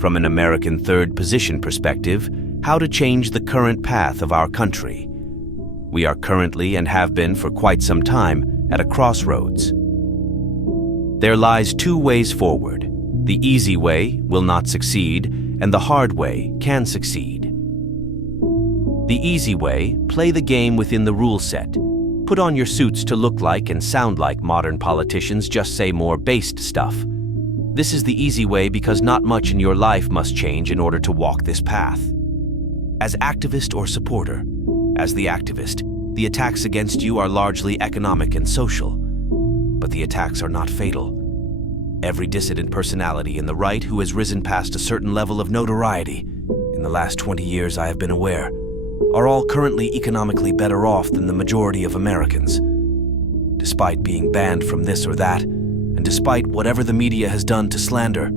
From an American third position perspective, how to change the current path of our country. We are currently, and have been for quite some time, at a crossroads. There lies two ways forward. The easy way will not succeed, and the hard way can succeed. The easy way, play the game within the rule set. Put on your suits to look like and sound like modern politicians, just say more based stuff. This is the easy way because not much in your life must change in order to walk this path. As activist or supporter, as the activist, the attacks against you are largely economic and social, but the attacks are not fatal. Every dissident personality in the right who has risen past a certain level of notoriety, in the last 20 years I have been aware, are all currently economically better off than the majority of Americans. Despite being banned from this or that, and despite whatever the media has done to slander.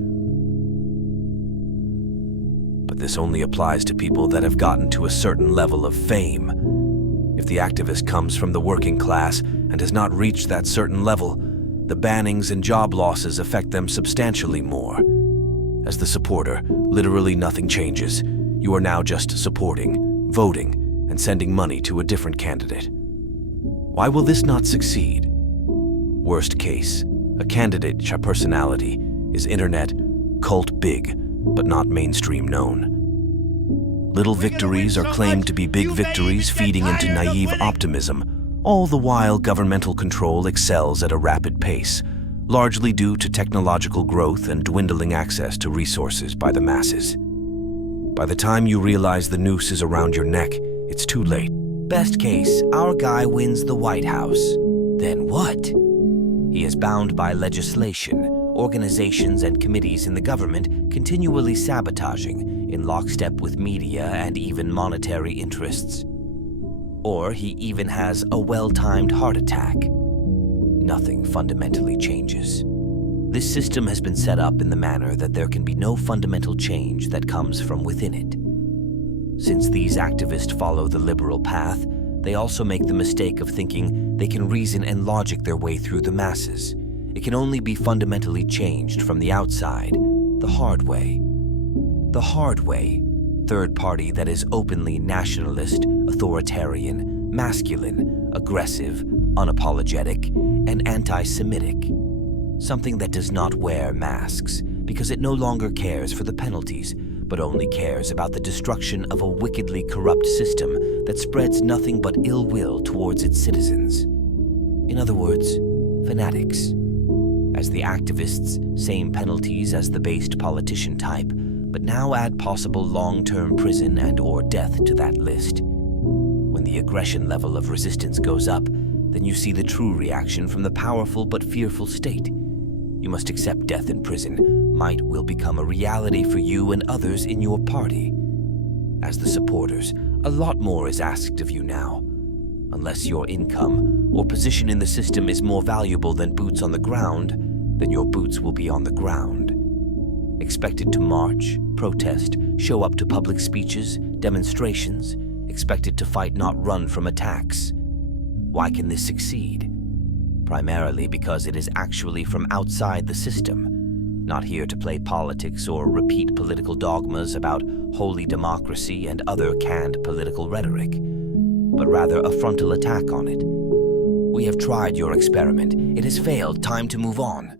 But this only applies to people that have gotten to a certain level of fame. If the activist comes from the working class and has not reached that certain level, the bannings and job losses affect them substantially more. As the supporter, literally nothing changes. You are now just supporting, voting, and sending money to a different candidate. Why will this not succeed? Worst case, a candidate personality is internet cult big, but not mainstream known. Little victories are claimed to be big victories, feeding into naive optimism. All the while, governmental control excels at a rapid pace, largely due to technological growth and dwindling access to resources by the masses. By the time you realize the noose is around your neck, it's too late. Best case, our guy wins the White House. Then what? He is bound by legislation, organizations and committees in the government continually sabotaging in lockstep with media and even monetary interests. Or he even has a well-timed heart attack. Nothing fundamentally changes. This system has been set up in the manner that there can be no fundamental change that comes from within it. Since these activists follow the liberal path, they also make the mistake of thinking they can reason and logic their way through the masses. It can only be fundamentally changed from the outside, the hard way. The hard way, third party that is openly nationalist, authoritarian, masculine, aggressive, unapologetic, and anti-Semitic. Something that does not wear masks because it no longer cares for the penalties, but only cares about the destruction of a wickedly corrupt system that spreads nothing but ill will towards its citizens. In other words, fanatics. As the activists, same penalties as the based politician type, but now add possible long-term prison and/or death to that list. When the aggression level of resistance goes up, then you see the true reaction from the powerful but fearful state. You must accept death in prison will become a reality for you and others in your party. As the supporters, a lot more is asked of you now. Unless your income or position in the system is more valuable than boots on the ground, then your boots will be on the ground. Expected to march, protest, show up to public speeches, demonstrations, expected to fight, not run from attacks. Why can this succeed? Primarily because it is actually from outside the system, not here to play politics or repeat political dogmas about holy democracy and other canned political rhetoric, but rather a frontal attack on it. We have tried your experiment. It has failed. Time to move on.